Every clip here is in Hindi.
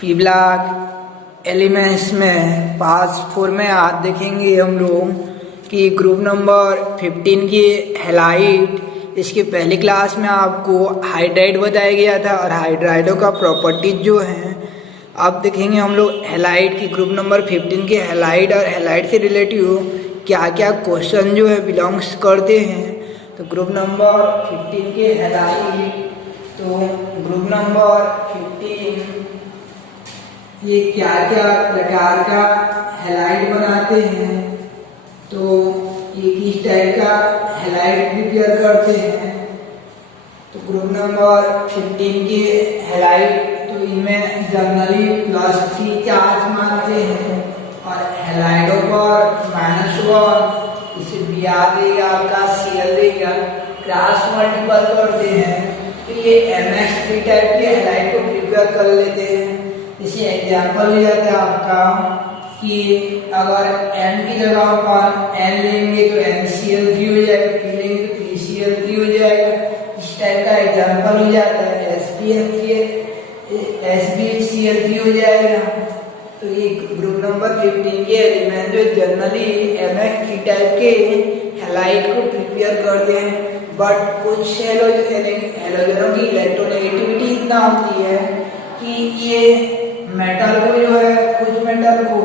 पी ब्लॉक एलिमेंट्स में पास 4 में आज देखेंगे हम लोग कि ग्रुप नंबर 15 की हैलाइड। इसके पहली क्लास में आपको हाइड्राइड बताया गया था और हाइड्राइडों का प्रॉपर्टीज जो है अब देखेंगे हम लोग हैलाइड की। ग्रुप नंबर 15 के हैलाइड और हैलाइड से रिलेटिव क्या क्या क्वेश्चन जो है बिलोंग्स करते हैं। तो ग्रुप नंबर 15 के हैलाइड, तो ग्रुप नंबर 15 ये क्या क्या प्रकार का हैलाइड बनाते हैं, तो ये किस टाइप का हैलाइड प्रिपेयर करते हैं। तो ग्रुप नंबर 15 के हैलाइड, तो इनमें जनरली +3 चार्ज मानते हैं और हैलाइडों पर -1, इसे Br देगा आपका, Cl देगा, क्रॉस मल्टीपल करते हैं। तो ये MX3 टाइप के हैलाइड को प्रिपेयर कर लेते हैं। इसी एग्जाम्पल हो जाता है आपका कि अगर N की जगह पर N लेंगे तो NCl3 हो जाएगा, P लेंगे तो PCl3 हो जाएगा। इस टाइप का एग्जाम्पल हो जाता है। SbCl3 हो जाएगा। तो ये ग्रुप नंबर 15 के एलिमेंट जो जनरली MX3 टाइप के हैलाइड को प्रिपेयर करते हैं, बट कुछ हैलोजनों की इलेक्ट्रोनेगेटिविटी इतना होती है कि ये मेटल को जो है, कुछ मेटल को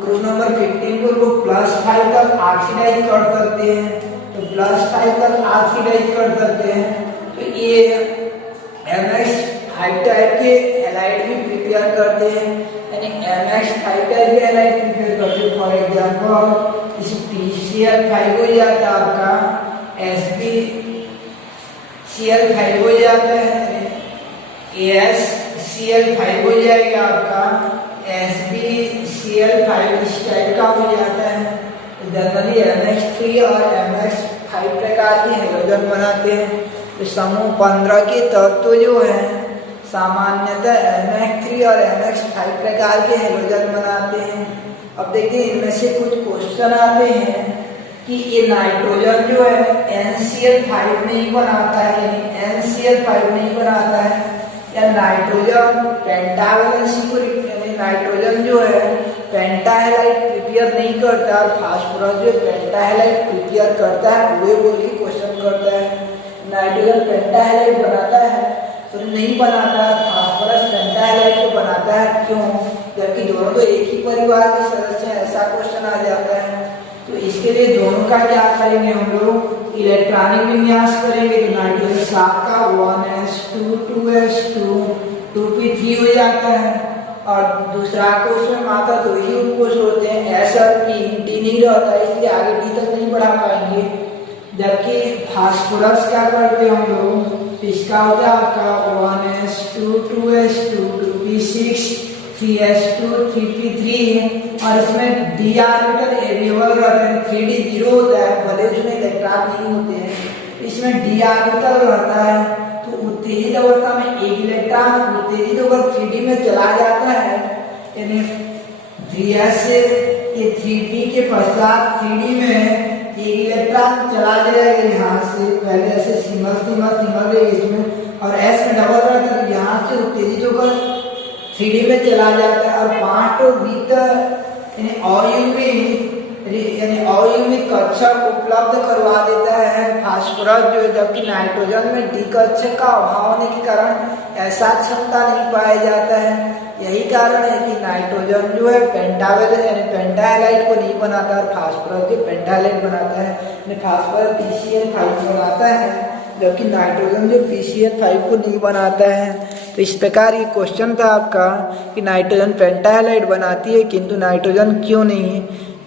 ग्रुप नंबर 15 को लोग +5 तक ऑक्सीडाइज कर सकते हैं। तो +5 तक ऑक्सीडाइज कर सकते हैं। तो ये MX5 टाइप के हैलाइड भी प्रिपेयर करते हैं, यानी MX5 टाइप के हैलाइड प्रिपेयर करते हैं। फॉर एग्जांपल इस PCl5 हो जाता है आपका, SbCl5 हो जाता है, AsCl5 हो जाएगा आपका, SbCl5 इस टाइप का हो जाता है। जनरली MX3 और MX5 प्रकार के हैलोजन बनाते हैं। तो समूह 15 के तत्व जो है सामान्यतः MX3 और MX5 प्रकार के हैलोजन बनाते हैं। अब देखिए इनमें से कुछ क्वेश्चन आते हैं कि ये नाइट्रोजन जो है NCl5 नहीं बनाता है, यानी NCl5 नहीं बनाता है, या नाइट्रोजन पेंटावैलेंसी को, यानी नाइट्रोजन जो है पेंटाहैलाइड प्रिपेयर नहीं करता और फास्फोरस जो पेंटाहैलाइड प्रिपेयर करता है, वो बोल के क्वेश्चन करता है। नाइट्रोजन पेंटाहैलाइड बनाता है तो नहीं बनाता, फास्फोरस पेंटाहैलाइड को बनाता है, क्यों? जबकि दोनों तो एक ही परिवार के सदस्य हैं, ऐसा क्वेश्चन आ जाता है। तो इसके लिए दोनों का क्या करेंगे हम लोग, इलेक्ट्रॉनिक विन्यास करेंगे। तो नाइट्रोजन 7 का 1s2 2s2 2p3 हो जाता है, और दूसरा कोष में मात्र 2 ही उपकोष होते हैं, S और P, D नहीं रहता है, इसलिए आगे D तक नहीं बढ़ा पाएंगे। जबकि फास्फोरस क्या करते हैं हम लोग, इसका होता है आपका 1s2 2s2 2p6 3s2 3p3, और इसमें d ऑर्बिटल एरिएबल रहते हैं, 3d 0 होता है, भले उसमें इलेक्ट्रॉन नहीं होते हैं, इसमें d ऑर्बिटल रहता है। तो उत्तेजित अवस्था में एक इलेक्ट्रॉन उत्तेजित होकर 3d में चला जाता है, यानी 3s से ये 3p के पश्चात 3d में एक इलेक्ट्रॉन चला जाएगा यहाँ से, पहले ऐसे सिमर इसमें, और s में डबल रहता है, यहाँ से उत्तेजित होकर 3d में चला जाता है, और 5 तो भीतर यानी अयुग्मित कक्षक उपलब्ध करवा देता है फास्फोरस जो, जबकि नाइट्रोजन में डी कक्षक का अभाव होने के कारण ऐसा क्षमता नहीं पाया जाता है। यही कारण है कि नाइट्रोजन जो है पेंटावैलेंस यानी पेंटाहैलाइड को नहीं बनाता और फास्फोरस जो पेंटाहैलाइड बनाता है, यानी फास्फोरस PCl5 बनाता है, जबकि नाइट्रोजन जो PCl5 को नहीं बनाता है। तो इस प्रकार ये क्वेश्चन था आपका कि नाइट्रोजन पेंटाहैलाइड बनाती है किंतु नाइट्रोजन क्यों नहीं।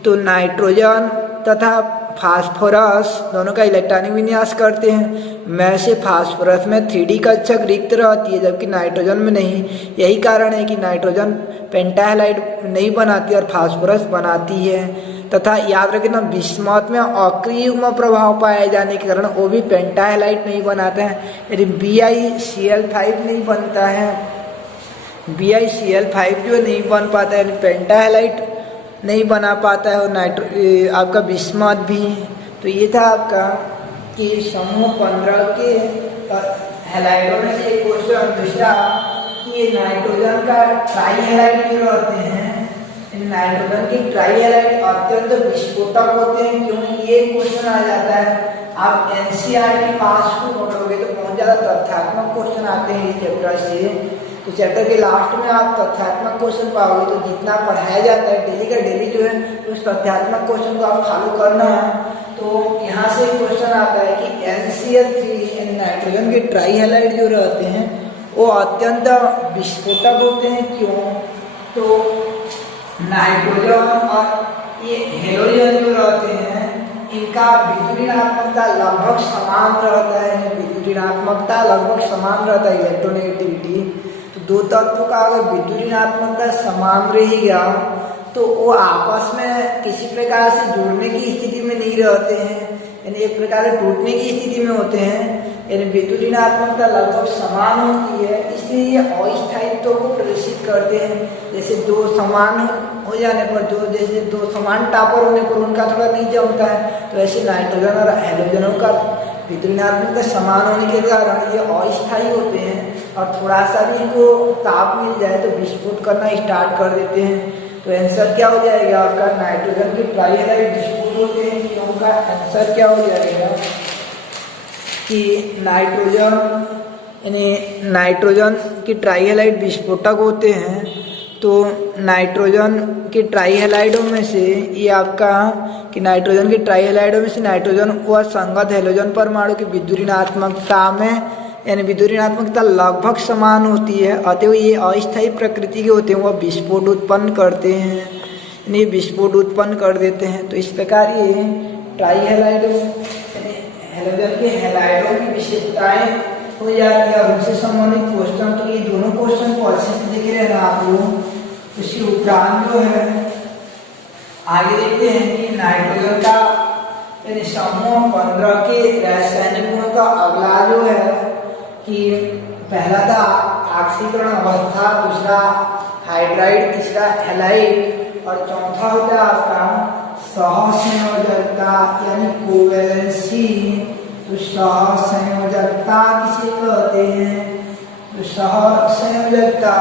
तो नाइट्रोजन तथा फास्फोरस दोनों का इलेक्ट्रॉनिक विन्यास करते हैं। में से फास्फोरस में 3d कक्षक रिक्त रहती है, जबकि नाइट्रोजन में नहीं। यही कारण है कि नाइट्रोजन पेंटाहैलाइड नहीं बनाती और फास्फोरस बनाती है। तथा याद रखना बिस्मथ में अक्रिय युग्म प्रभाव पाए जाने के कारण वो भी पेंटाहैलाइड नहीं बनाता है, यदि BiCl5 नहीं बनता है, BiCl5 जो नहीं बन पाता है, यानी पेंटाहैलाइड नहीं बना पाता है, और आपका बिस्मथ भी। तो ये था आपका कि समूह 15 के हैलाइडों में से एक क्वेश्चन। दूसरा कि ये नाइट्रोजन का ट्राईहैलाइड जो रहते हैं, इन नाइट्रोजन के ट्राईहैलाइड अत्यंत विस्फोटक होते हैं। क्यों? ये क्वेश्चन आ जाता है। आप एनसीईआरटी पास को पढ़ोगे तो बहुत ज्यादा तथ्यात्मक क्वेश्चन आते हैं इस चैप्टर से। तो चैप्टर के लास्ट में आप तथ्यात्मक क्वेश्चन पाओगे। तो जितना पढ़ाया जाता है डेली का डेली जो है उस तथ्यात्मक क्वेश्चन को आप फॉलो करना है। तो यहाँ से क्वेश्चन आता है कि NCl3 नाइट्रोजन के ट्राईहैलाइड जो रहते हैं वो अत्यंत विस्फोटक होते हैं। क्यों? तो नाइट्रोजन और ये हेलोजन जो रहते हैं इनका विद्युत ऋणात्मकता लगभग समान रहता है। विद्युत ऋणात्मकता लगभग समान रहता है, इलेक्ट्रोनेगेटिविटी। तो दो तत्वों का अगर विद्युत ऋणात्मकता समान रहेगा तो वो आपस में किसी प्रकार से जुड़ने की स्थिति में नहीं रहते हैं, यानी एक प्रकार से टूटने की स्थिति में होते हैं। यानी विद्युत ऋणात्मकता लगभग समान होती है, इसलिए ये अस्थायित्व को प्रदर्शित करते हैं। जैसे दो समान हो जाने पर, जैसे दो समान टापर होने पर उनका थोड़ा नहीं जमता है, तो ऐसे नाइट्रोजन और हेलोजनों का विद्युत ऋणात्मकता समान होने के कारण ये अस्थायी होते हैं और थोड़ा सा भी इनको ताप मिल जाए तो विस्फोट करना स्टार्ट कर देते हैं। तो आंसर क्या हो जाएगा आपका? नाइट्रोजन के ट्राईहैलाइड विस्फोट होते हैं। क्यों का आंसर क्या हो जाएगा कि नाइट्रोजन यानी नाइट्रोजन के ट्राईहैलाइड विस्फोटक होते हैं। तो नाइट्रोजन के ट्राईहैलाइडों में से ये आपका कि नाइट्रोजन के ट्राईहैलाइडों में से नाइट्रोजन व संगत हेलोजन परमाणु की विद्युत ऋणात्मकता में यानी विद्युत ऋणात्मकता लगभग समान होती है, अतः ये अस्थायी प्रकृति के होते हैं, वह विस्फोट उत्पन्न करते हैं, यानी विस्फोट उत्पन्न कर देते हैं। तो इस प्रकार ये ट्राईहैलाइड यानी हेलोजन के हैलाइडों की विशेषताएं हो जाती है और उनसे संबंधित क्वेश्चन। तो ये दोनों क्वेश्चन को अच्छे से देखे रहना आप लोग। इसके उपरांत जो है आगे देखते हैं कि नाइट्रोजन का यानी समूह 15 के रासायनिक गुणों का अगला जो है कि पहला था ऑक्सीकरण अवस्था, दूसरा हाइड्राइड, तीसरा हैलाइड और चौथा होता है आपका सहसंयोजकता यानी कोवैलेंसी। तो सहसंयोजकता किसे कहते हैं? तो सहसंयोजकता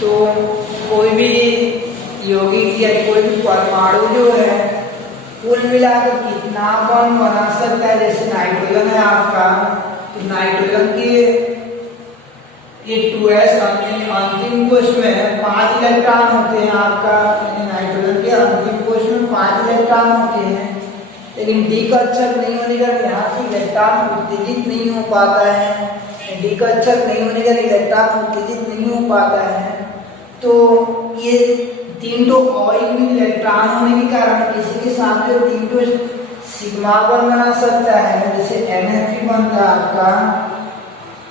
तो कोई भी यौगिक या कोई भी परमाणु जो है कुल मिलाकर कितना बॉन्ड बना सकता है। जैसे नाइट्रोजन है आपका, तो नाइट्रोजन के ये 2s अंतिम कोश में 5 इलेक्ट्रॉन होते हैं आपका, नाइट्रोजन के अंतिम कोश में 5 इलेक्ट्रॉन होते हैं। लेकिन डी कक्षक नहीं होने का यहाँ से इलेक्ट्रॉन उत्तेजित नहीं हो पाता है। डी कक्षक नहीं होने का इलेक्ट्रॉन उत्तेजित नहीं हो पाता है। तो ये 3 ऑयल इलेक्ट्रॉन होने के कारण किसी के साथ जो 3 सिग्मा बॉन्ड बना सकता है। जैसे NH3 बनता है आपका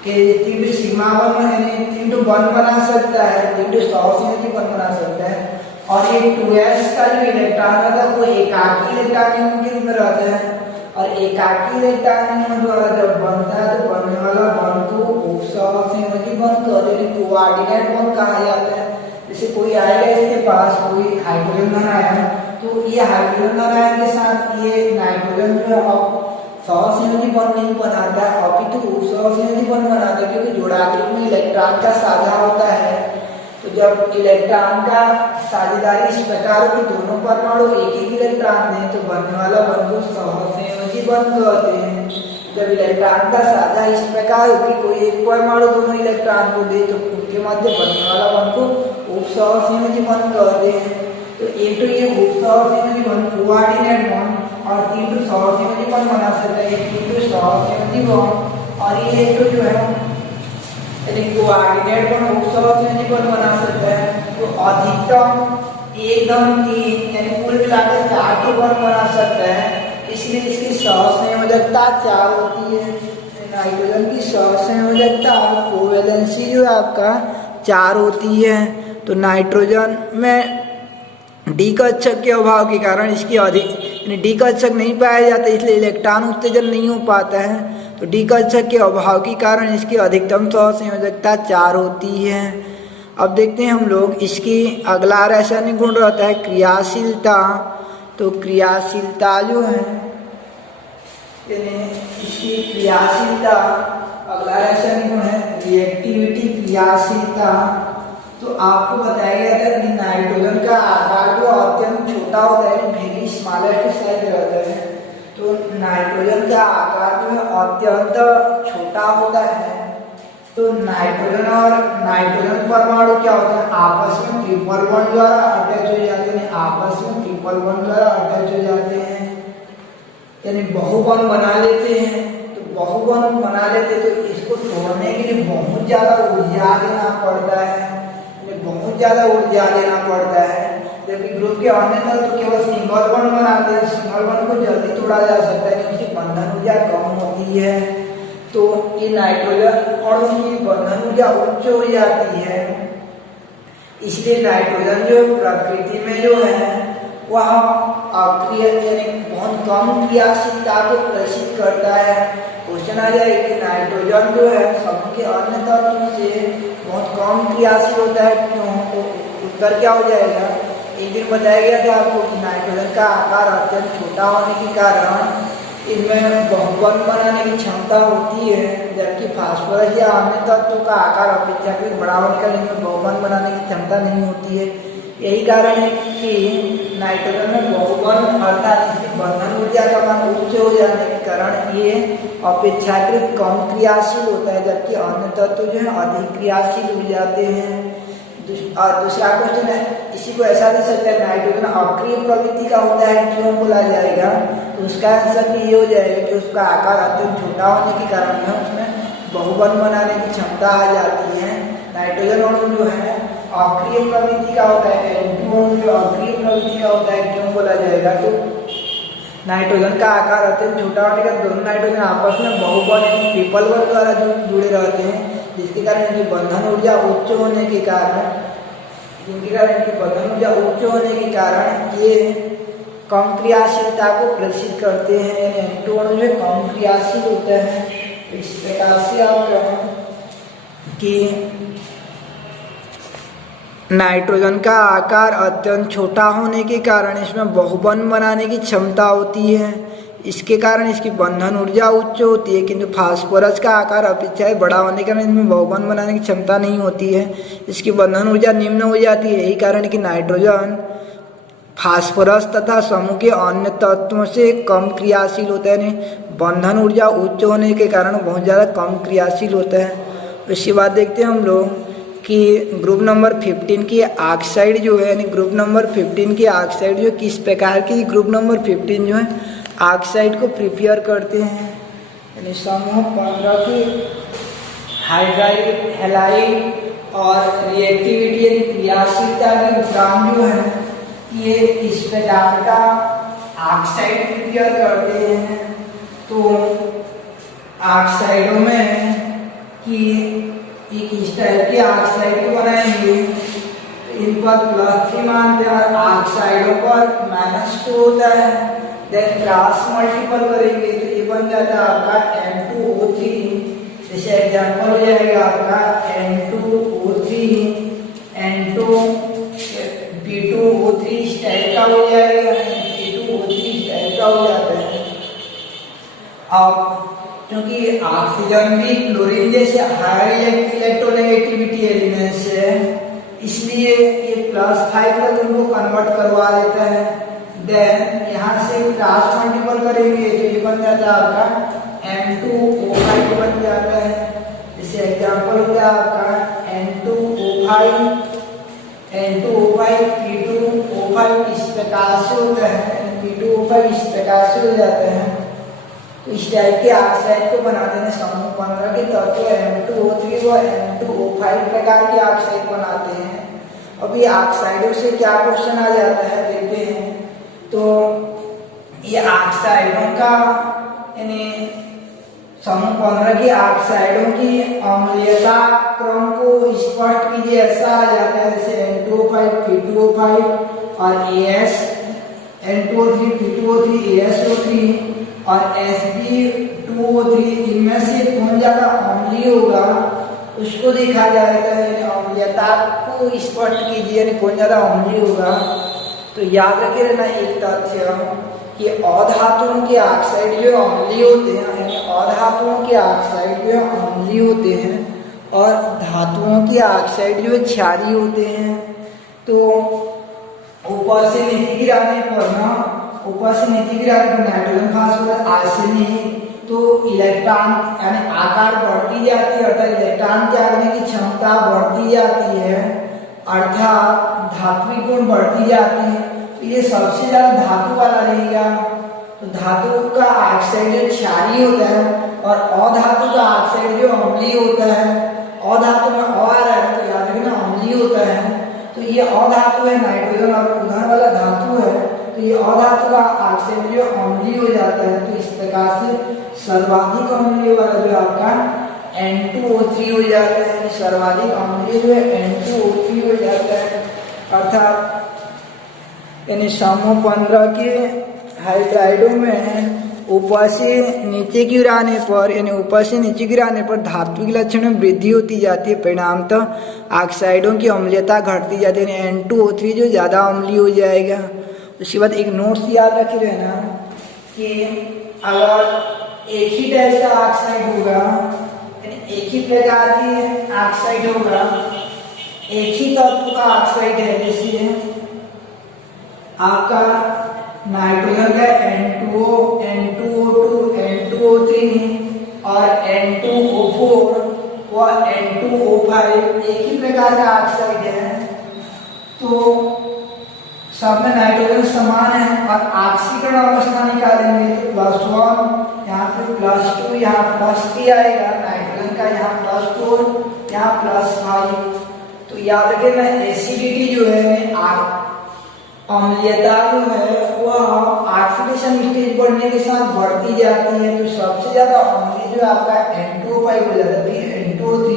कि 3 सिग्मा बॉन्ड यानी 3 बॉन्ड बना सकता है, 3 सहसंयोजी बॉन्ड बना सकता है। और ये 2s का जो इलेक्ट्रॉन रहता है वो एकाकी इलेक्ट्रॉन के रूप में रहता है और एकाकी इलेक्ट्रॉन द्वारा जब बनता है तो बनने वाला बॉन्ड को सहसंयोजी बॉन्ड कहते हैं, कोऑर्डिनेट बॉन्ड कहा जाता है। जैसे कोई आएगा इसके पास, कोई हाइड्रोजन धन आया तो ये हाइड्रोजन धन आयन के साथ ये नाइट्रोजन जो है अब सहसंयोजी बॉन्ड नहीं बनाता है, अपितु सहसंयोजी बॉन्ड बनाता है, क्योंकि जोड़ात्मक में इलेक्ट्रॉन का साझा होता है। तो जब इलेक्ट्रॉन का साझेदारी इस प्रकार की दोनों परमाणु एक इलेक्ट्रॉन दें तो बनने वाला बॉन्ड को सहसंयोजी बॉन्ड कहते हैं। जब इलेक्ट्रॉन का साझा इस प्रकार कि कोई एक परमाणु दोनों इलेक्ट्रॉन को दे तो उनके मध्य बनने वाला बॉन्ड को उपसहसंयोजी बॉन्ड कहते हैं। तो एक तो ये उपसहसंयोजी बॉन्ड कोऑर्डिनेट बॉन्ड और 3 सहसंयोजी बॉन्ड बना सकता है, 3 सहसंयोजी बॉन्ड और ये एक तो जो है कोऑर्डिनेट बॉन्ड उपसहसंयोजी बॉन्ड बना सकता है। तो अधिकतम एकदम 3 यानी कुल मिलाकर 4 बॉन्ड बना सकता है, इसलिए इसकी सहसंयोजकता 4 होती है। नाइट्रोजन की सहसंयोजकता कोवैलेंसी जो है आपका 4 होती है। तो नाइट्रोजन में डी कक्षक के अभाव के कारण इसकी अधिक डी कक्षक नहीं पाया जाता, इसलिए इलेक्ट्रॉन उत्तेजन नहीं हो पाता है। तो डी कक्षक के अभाव के कारण इसकी अधिकतम सहसंयोजकता 4 होती है। अब देखते हैं हम लोग इसकी अगला रासायनिक गुण रहता है क्रियाशीलता। तो क्रियाशीलता जो है इसकी क्रियाशीलता अगला रासायनिक गुण है रिएक्टिविटी, क्रियाशीलता। तो आपको बताया गया था कि नाइट्रोजन का आकार जो अत्यंत छोटा होता है, वेरी स्मॉलेस्ट साइज रहता है। तो नाइट्रोजन का आकार जो है अत्यंत छोटा होता है। तो नाइट्रोजन और नाइट्रोजन परमाणु क्या होता है, आपस में ट्रिपल बॉन्ड द्वारा अटैच हो जाते हैं, आपस में ट्रिपल बॉन्ड द्वारा अटैच हो जाते हैं, यानी बहुबंध बना लेते हैं। तो बहुबंध बना लेते तो इसको तोड़ने के लिए बहुत ज्यादा ऊर्जा देना पड़ता है, बहुत ज्यादा ऊर्जा देना पड़ता है। जबकि ग्रुप के अन्य तत्व तो केवल सिंगल बॉन्ड बनाते हैं, सिंगल बॉन्ड को जल्दी तोड़ा जा सकता है क्योंकि बंधन ऊर्जा कम होती है। तो ये नाइट्रोजन और उसकी बंधन ऊर्जा उच्च हो जाती है, इसलिए नाइट्रोजन जो प्रकृति में जो है वह अक्रिय यानी बहुत कम क्रियाशीलता को प्रदर्शित करता है। क्वेश्चन आ जाए कि नाइट्रोजन जो है समूह के अन्य तत्वों से बहुत कम क्रियाशील होता है, क्यों? तो उत्तर क्या हो जाएगा, एक दिन बताया गया था आपको कि नाइट्रोजन का आकार अत्यंत छोटा होने के कारण इनमें बहुबंध बनाने की क्षमता होती है, जबकि फास्फोरस या अन्य तत्वों का आकार अपेक्षाकृत बड़ा होने के कारण इनमें बहुबंध बनाने की क्षमता नहीं होती है। यही कारण है कि नाइट्रोजन में बहुबंध अर्थात इसकी बंधन ऊर्जा का मान उच्च हो जाने के कारण ये अपेक्षाकृत कम क्रियाशील होता है, जबकि अन्य तत्व जो है अधिक क्रियाशील हो जाते हैं। दूसरा क्वेश्चन है, इसी को ऐसा दे सकते हैं नाइट्रोजन अक्रिय प्रवृत्ति का होता है, क्यों बोला जाएगा? तो उसका आंसर भी ये हो जाएगा कि उसका आकार अत्यंत छोटा होने के कारण है उसमें बहुबंध बनाने की क्षमता आ जाती है। नाइट्रोजन अणु जो है अक्रिय प्रवृत्ति का होता है, जो अक्रिय प्रवृत्ति का होता है, क्यों बोला जाएगा? तो नाइट्रोजन का आकार अत्यंत छोटा होने का दोनों नाइट्रोजन आपस में बहुबंध ट्रिपल बॉन्ड द्वारा जुड़े रहते हैं, जिसके कारण इनकी बंधन ऊर्जा उच्च होने के कारण ये कम क्रियाशीलता को प्रदर्शित करते हैं, यानी N2 अणु जो कम क्रियाशील होते हैं। इस प्रकार से आप कहें कि नाइट्रोजन का आकार अत्यंत छोटा होने के कारण इसमें बहुबंध बनाने की क्षमता होती है, इसके कारण इसकी बंधन ऊर्जा उच्च होती है, किंतु फास्फोरस का आकार अपेक्षाकृत बड़ा होने के कारण इसमें बहुबंध बनाने की क्षमता नहीं होती है, इसकी बंधन ऊर्जा निम्न हो जाती है। यही कारण कि नाइट्रोजन फास्फोरस तथा समूह के अन्य तत्वों से कम क्रियाशील होता है, बंधन ऊर्जा उच्च होने के कारण बहुत ज़्यादा कम क्रियाशील होता है। उसके बाद देखते हैं हम लोग कि ग्रुप नंबर 15 की ऑक्साइड जो है, यानी ग्रुप नंबर 15 की ऑक्साइड जो किस प्रकार की ग्रुप नंबर 15 जो है ऑक्साइड को प्रिपेयर करते हैं, यानी समूह 15 की हाइड्राइड, हैलाइड और रिएक्टिविटी यानी क्रियाशीलता के उपराम जो है ये इस प्रकार का ऑक्साइड प्रिपेयर करते हैं। तो ऑक्साइडों में कि एक इस टाइप के ऑक्साइड को बनाएंगे, इन पर +3 मानते हैं, ऑक्साइडों पर -2 होता है। देन क्रॉस मल्टीपल करेंगे तो ये बन जाता है आपका N2O3। जैसे एग्जांपल हो जाएगा आपका N2O3, P2O3 इस टाइप का हो जाएगा, P2O3 इस टाइप का हो जाता है। अब क्योंकि ऑक्सीजन भी क्लोरीन जैसे हाई इलेक्ट्रोनेगेटिविटी एलिमेंट्स है, इसलिए ये +5 तक उनको कन्वर्ट करवा देता है। देन यहाँ से क्रॉस मल्टीपल करेंगे तो ये बन जाता है आपका N2O5 बन जाता है। जैसे एग्जांपल होता है आपका N2O5, P2O5 इस प्रकार से होता है, P2O5 इस प्रकार से हो जाता है। तो इस टाइप के ऑक्साइड को बनाते हैं समूह 15 के तत्व M2O3 व N2O5 प्रकार के ऑक्साइड बनाते हैं। अभी ऑक्साइडों से क्या क्वेश्चन आ जाता है देखते हैं। तो ये ऑक्साइडों का यानी समूह 15 की ऑक्साइडों की अम्लीयता क्रम को स्पष्ट कीजिए, ऐसा आ जाता है जैसे N2O5, P2O5 और AS, N2O3, P2O3, ASO3 और Sp2O3, इनमें से कौन ज्यादा अम्लीय होगा उसको देखा जाएगा, यानी अम्लीयता को स्पष्ट कीजिए, यानी कौन ज्यादा अम्लीय होगा। तो याद रखे रहना एक तथ्य ये अधातुओं के ऑक्साइड जो अम्लीय होते हैं, यानी अधातुओं के ऑक्साइड जो अम्लीय होते हैं और धातुओं के ऑक्साइड जो क्षारीय होते हैं। तो ऊपर से नीचे गिराने पर नाइट्रोजन फास्फोरस आर्सेनिक तो इलेक्ट्रॉन यानी आकार बढ़ती जाती है, अर्थात इलेक्ट्रॉन त्यागने की क्षमता बढ़ती जाती है, अर्थात धात्विक गुण बढ़ती जाती है। तो ये सबसे ज्यादा धातु वाला रहेगा। तो धातु का ऑक्साइड जो क्षारीय होता है और अधातु का ऑक्साइड जो अम्लीय होता है, अधातु में अ आ रहा है तो याद रखना अम्लीय होता है। तो ये अधातु है नाइट्रोजन और उधर वाला धातु है, तो ये अधातु का ऑक्साइड जो अम्लीय हो जाता है। तो इस प्रकार से सर्वाधिक अम्लीय वाला जो आपका N2O3 हो जाता है, सर्वाधिक अम्लीय जो है N2O3 हो जाता है। अर्थात यानी समूह 15 के हाइड्राइडों में ऊपर से नीचे गिराने पर धात्विक लक्षण में वृद्धि होती जाती है, परिणामतः ऑक्साइडों की अम्लीयता घटती जाती है। N2O3 जो ज़्यादा अम्लीय हो जाएगा। उसके बाद एक नोट्स याद रखे रहना कि अगर एक ही टाइप का ऑक्साइड होगा, एक ही प्रकार की ऑक्साइड होगा, एक ही तत्व का ऑक्साइड है, जैसे आपका नाइट्रोजन का N2O, N2O2, N2O3 और N2O4 व N2O5 एक ही प्रकार का ऑक्साइड है। तो सब में नाइट्रोजन समान है और ऑक्सीकरण अवस्था निकालेंगे तो +1, यहाँ पे +2, यहाँ +3 आएगा, नाइट्रोजन का यहाँ +4, यहाँ +5। तो याद रखिएगा एसिडिटी जो है, अम्लीयता जो है वह ऑक्सीडेशन स्टेज बढ़ने के साथ बढ़ती जाती है। तो सबसे ज्यादा अम्लीय जो आपका N2O5 हो जाता है, फिर N2O3,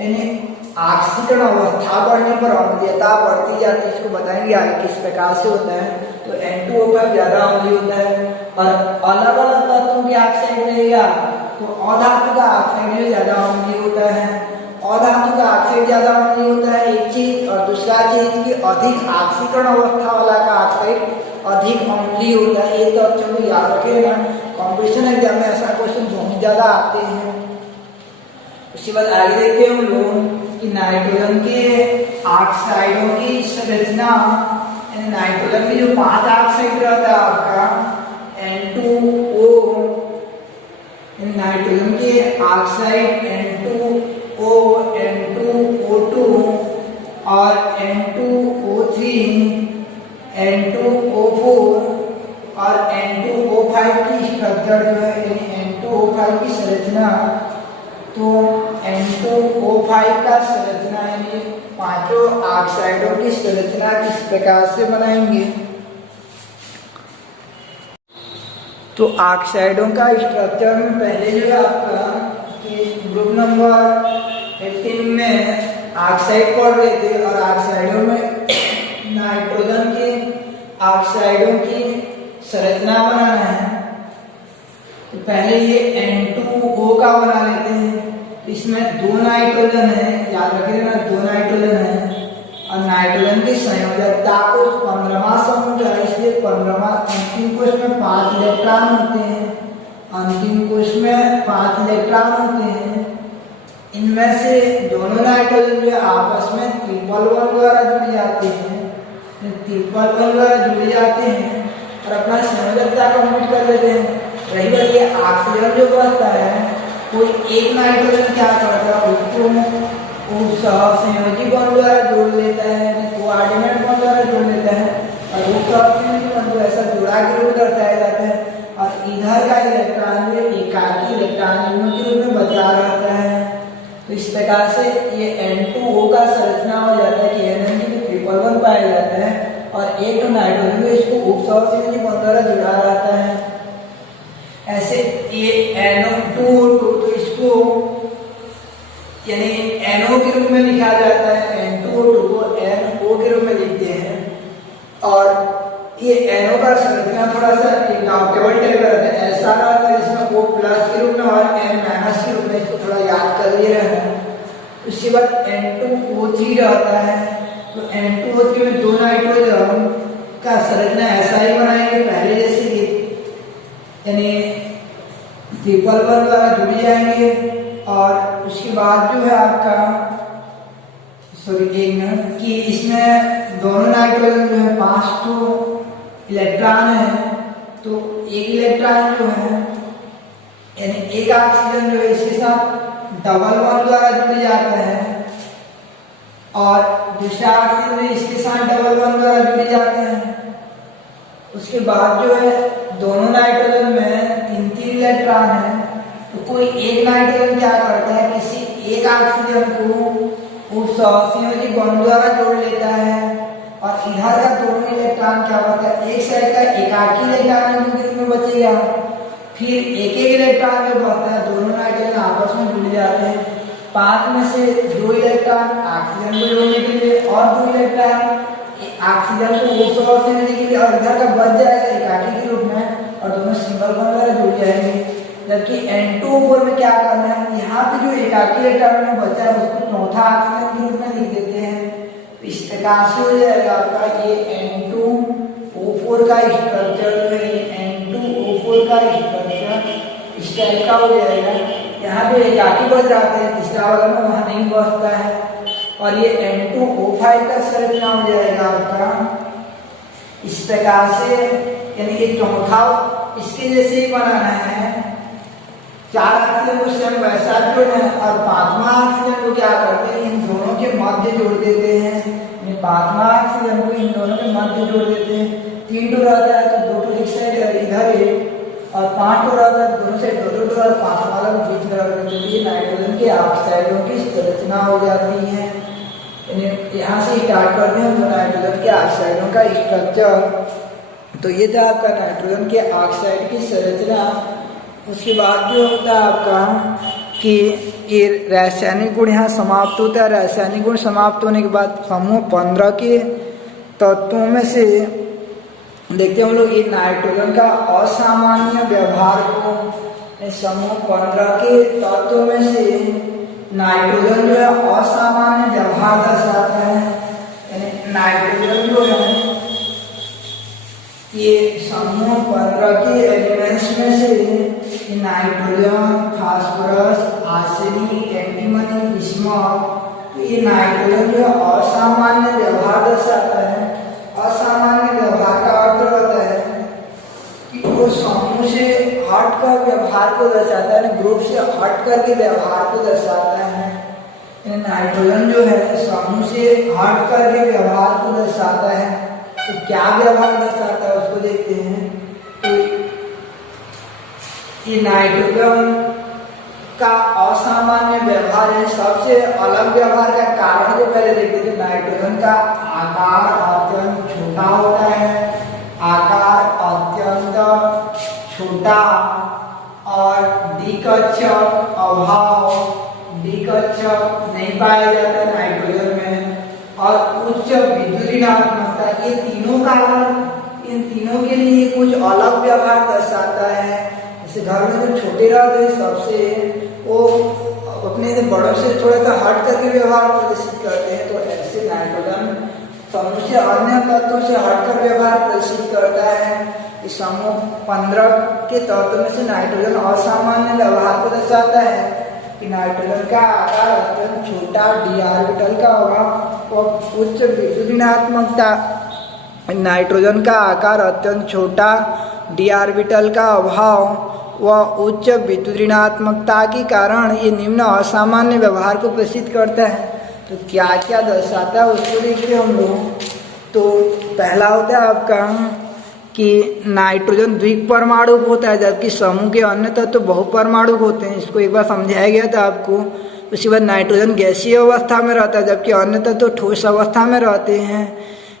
यानी ऑक्सीकरण अवस्था बढ़ने पर अम्लीयता बढ़ती जाती है। इसको बताएंगे आगे किस प्रकार से होता है। तो N2O5 ज्यादा अम्लीय होता है और अलग अलग तत्वों के ऑक्साइड रहेगा तो अधातु का ऑक्साइड ज्यादा अम्लीय होता है। अधातु का ऑक्साइड ज्यादा अम्लीय होता है एक चीज, और दूसरा चीज कि अधिक ऑक्सीकरण अवस्था वाला का ऑक्साइड अधिक अम्लीय होता है। ये तथ्य को याद रखिएगा, कॉम्पिटिशन एग्जाम में ऐसा क्वेश्चन बहुत ज्यादा आते हैं। उसके बाद आगे देखते हैं हम लोग कि नाइट्रोजन के ऑक्साइडों की संरचना। नाइट्रोजन के जो 5 ऑक्साइड रहता है आपका N2O, नाइट्रोजन के ऑक्साइड N2O, N2O2 और N2O3, N2O4 और N2O5 की स्ट्रक्चर जो है, यानी N2O5 की संरचना। तो N2O5 का संरचना यानी 5 ऑक्साइडों की संरचना किस प्रकार से बनाएंगे। तो ऑक्साइडों का स्ट्रक्चर में पहले जो है आपका कि ग्रुप नंबर 15 में ऑक्साइड पढ़ रहे थे और ऑक्साइडों में नाइट्रोजन के ऑक्साइडों की संरचना बनाना है। तो पहले ये N2O का बना लेते हैं। इसमें 2 नाइट्रोजन है, याद रखिएगा 2 नाइट्रोजन है और नाइट्रोजन की संयोजकता को 15वां समूह है, इसलिए 15वां अंतिम कोश में 5 इलेक्ट्रॉन होते हैं। अंतिम कोश में 5 इलेक्ट्रॉन होते हैं। इनमें से दोनों नाइट्रोजन जो आपस में ट्रिपल बॉन्ड द्वारा जुड़ जाते हैं, ट्रिपल बॉन्ड द्वारा जुड़ जाते हैं और अपना संयोजकता कंप्लीट कर लेते हैं। रही बात ये ऑक्सीजन जो बचता है, कोई एक नाइट्रोजन क्या करता है, उसको सहसंयोजी बॉन्ड द्वारा जोड़ लेता है, कोऑर्डिनेट बॉन्ड द्वारा जोड़ लेता है और वो सहसंयोजी बॉन्ड को ऐसा जुड़ा के रूप दर्शाया जाता है और इधर का इलेक्ट्रॉन जो एकाकी इलेक्ट्रॉन युग्म के रूप में बचा रहता है। तो इस प्रकार से ये N2O का संरचना हो जाता है कि N में ट्रिपल बॉन्ड पाया जाता है और एक तो नाइट्रोजन में इसको उपसहसंयोजी बॉन्ड द्वारा जुड़ा रहता है। ऐसे ये NO2O2 तो इसको यानी NO के रूप में लिखा जाता है, N2O2 को NO के रूप में लिखते हैं। और ये NO का संरचना थोड़ा सा डाउटेबल टाइप का रहता है, ऐसा रहता है जिसमें O प्लस के रूप में और N माइनस के रूप में, इसको थोड़ा याद कर ले रहे हैं। उसके बाद N2O3 रहता है। तो N2O3 में 2 नाइट्रोजन का संरचना ऐसा ही बनाएंगे पहले जैसे ट्रिपल वन द्वारा जुड़ जाएंगे और उसके बाद जो है आपका कि इसमें दोनों नाइट्रोजन जो है 5 इलेक्ट्रॉन है, तो एक इलेक्ट्रॉन जो है यानी एक ऑक्सीजन जो है इसके साथ डबल बॉन्ड द्वारा जुड़ जाता है और दूसरा ऑक्सीजन इसके साथ डबल बॉन्ड द्वारा जुड़ जाते हैं। उसके बाद जो है दोनों नाइट्रोजन में 3 इलेक्ट्रॉन है, तो कोई एक नाइट्रोजन क्या करता है, किसी एक ऑक्सीजन को उस संयोजी बॉन्ड द्वारा जोड़ लेता है और इधर का दोनों इलेक्ट्रॉन क्या होता है, एक साइड का एकाकी इलेक्ट्रॉन के रूप में बचेगा, फिर एक इलेक्ट्रॉन जो बचता है दोनों नाइट्रोजन आपस में जुड़ जाते हैं। 5 में से 2 इलेक्ट्रॉन ऑक्सीजन को जोड़ने के लिए और 2 इलेक्ट्रॉन ऑक्सीजन को उस ओर से लेने के लिए और इधर का बच जाएगा एकाकी के रूप में और दोनों सिंगल बॉन्ड द्वारा जुड़ जाएंगे। जबकि N2O4 में क्या करना है, यहाँ पे जो एकाकी इलेक्ट्रॉन में बचा है उसको चौथा ऑक्सीजन के रूप में लिख देते हैं, तो इस प्रकार से हो जाएगा आपका ये N2O4 का स्ट्रक्चर जो है, N2O4 का स्ट्रक्चर इस टाइप का हो जाएगा। यहाँ पे एकाकी बच जाते हैं, तीसरा वाला में वहाँ नहीं बचता है और ये N2O5 का संरचना हो जाएगा आपका इस प्रकार से, यानी कि चौथा इसके जैसे ही बनाना है। 4 ऑक्सीजन को सेम वैसा जोड़ना है और 5वां ऑक्सीजन को क्या करते हैं, इन दोनों के मध्य जोड़ देते हैं। 5वां ऑक्सीजन को इन दोनों के मध्य जोड़ देते हैं। 3 टू रहता है तो 2 टू एक साइड इधर एक और 5 टू रहता है दोनों साइड 2 टू और 5 वाला बीच में रख देते हैं। ये नाइट्रोजन के ऑक्साइडों की संरचना हो जाती है। यहाँ से स्टार्ट करते हैं तो नाइट्रोजन के ऑक्साइडों का स्ट्रक्चर। तो ये था आपका नाइट्रोजन के ऑक्साइड की संरचना। उसके बाद जो होता है आपका कि ये रासायनिक गुण यहाँ समाप्त होता है। रासायनिक गुण समाप्त होने के बाद समूह 15 के तत्वों में से देखते हैं हम लोग ये नाइट्रोजन का असामान्य व्यवहार को। समूह 15 के तत्वों में से नाइट्रोजन जो है असामान्य व्यवहार दर्शाता है। यानी नाइट्रोजन जो है ये समूह 15 के एलिमेंट्स में से nitrogen, phosphorus, arsenic, antimony, bismuth, तो ये नाइट्रोजन जो असामान्य व्यवहार दर्शाता है। असामान्य व्यवहार का अर्थ होता है कि वो समूह से हटकर व्यवहार को दर्शाता है, ग्रुप से हट करके व्यवहार को दर्शाता है। नाइट्रोजन जो है समूह से हट करके व्यवहार को दर्शाता है। तो क्या व्यवहार दर्शाता है उसको देखते हैं। तो ये नाइट्रोजन का असामान्य व्यवहार है। सबसे अलग व्यवहार का कारण को पहले देखते हैं। नाइट्रोजन का आकार अत्यंत छोटा होता है, आकार अत्यंत छोटा और द्विकक्षक अभाव, द्विकक्षक नहीं पाया जाता नाइट्रोजन में, और उच्च विद्युत ऋणात्मकता, ये तीनों कारण इन तीनों के लिए कुछ अलग व्यवहार दर्शाता है। जैसे घर में जो छोटे रहते हैं सबसे वो अपने से बड़ों से थोड़ा सा हट करके व्यवहार प्रदर्शित करते हैं, तो ऐसे नाइट्रोजन समूह से अन्य तत्वों से हटकर व्यवहार प्रदर्शित करता है। इस समूह 15 के तत्व में से नाइट्रोजन असामान्य व्यवहार को दर्शाता है कि नाइट्रोजन का आकार अत्यंत छोटा डी ऑर्बिटल का होगा और उच्च विद्युत ऋणात्मकता। नाइट्रोजन का आकार अत्यंत छोटा डी ऑर्बिटल का अभाव व उच्च विद्युत ऋणात्मकता के कारण ये निम्न असामान्य व्यवहार को प्रदर्शित करता है। तो क्या क्या दर्शाता है उसको देखते हम लोग। तो पहला होता है आपका कि नाइट्रोजन द्विपरमाणुक होता है, जबकि समूह के अन्य तत्व तो बहुपरमाणुक होते हैं। इसको एक बार समझाया गया था आपको। उसके बाद नाइट्रोजन गैसीय अवस्था में रहता है, जबकि अन्य तत्व तो ठोस अवस्था में रहते हैं।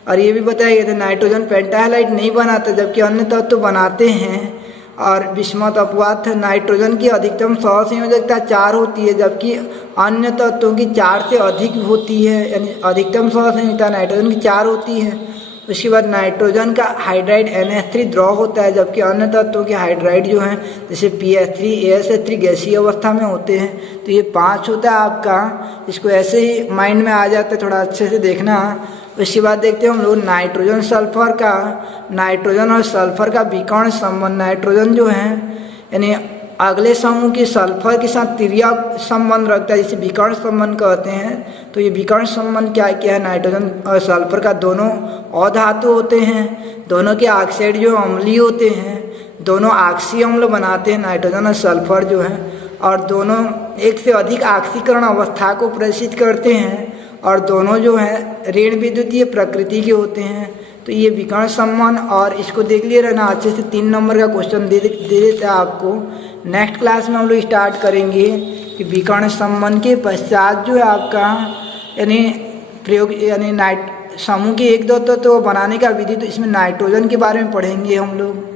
और ये भी बताया गया था नाइट्रोजन पेंटाहाइलाइड नहीं बनाता, जबकि अन्य तत्व तो बनाते हैं। और बिस्मथ अपवाद नाइट्रोजन की अधिकतम सहसंयोजकता 4 होती है, जबकि अन्य तत्वों की 4 से अधिक होती है। यानी अधिकतम सहसंयोजकता नाइट्रोजन की 4 होती है। उसके बाद नाइट्रोजन का हाइड्राइड NH3 द्रव होता है, जबकि अन्य तत्वों के हाइड्राइड जो हैं जैसे PH3 ASH3 गैसीय अवस्था में होते हैं। तो ये 5 होता है आपका। इसको ऐसे ही माइंड में आ जाता है, थोड़ा अच्छे से देखना। उसके बाद देखते हैं हम लोग नाइट्रोजन सल्फर का। नाइट्रोजन और सल्फर का विकर्ण संबंध। नाइट्रोजन जो है यानी अगले समूह के सल्फर के साथ तिर्यक संबंध रखता है, जिसे विकर्ण संबंध कहते हैं। तो ये विकर्ण संबंध क्या क्या है, नाइट्रोजन और सल्फर का दोनों अधातु होते हैं, दोनों के ऑक्साइड जो अम्लीय होते हैं, दोनों ऑक्सी अम्ल बनाते हैं नाइट्रोजन और सल्फर जो है, और दोनों एक से अधिक ऑक्सीकरण अवस्था को प्रदर्शित करते हैं, और दोनों जो है ऋण विद्युतीय प्रकृति के होते हैं। तो ये विकर्ण संबंध, और इसको देख लिए रहना अच्छे से, 3 नंबर का क्वेश्चन दे देता है आपको। नेक्स्ट क्लास में हम लोग स्टार्ट करेंगे कि विकर्ण संबंध के पश्चात जो है आपका यानी प्रयोग यानी समूह के 1 2 तत्व बनाने का विधि, तो इसमें नाइट्रोजन के बारे में पढ़ेंगे हम लोग।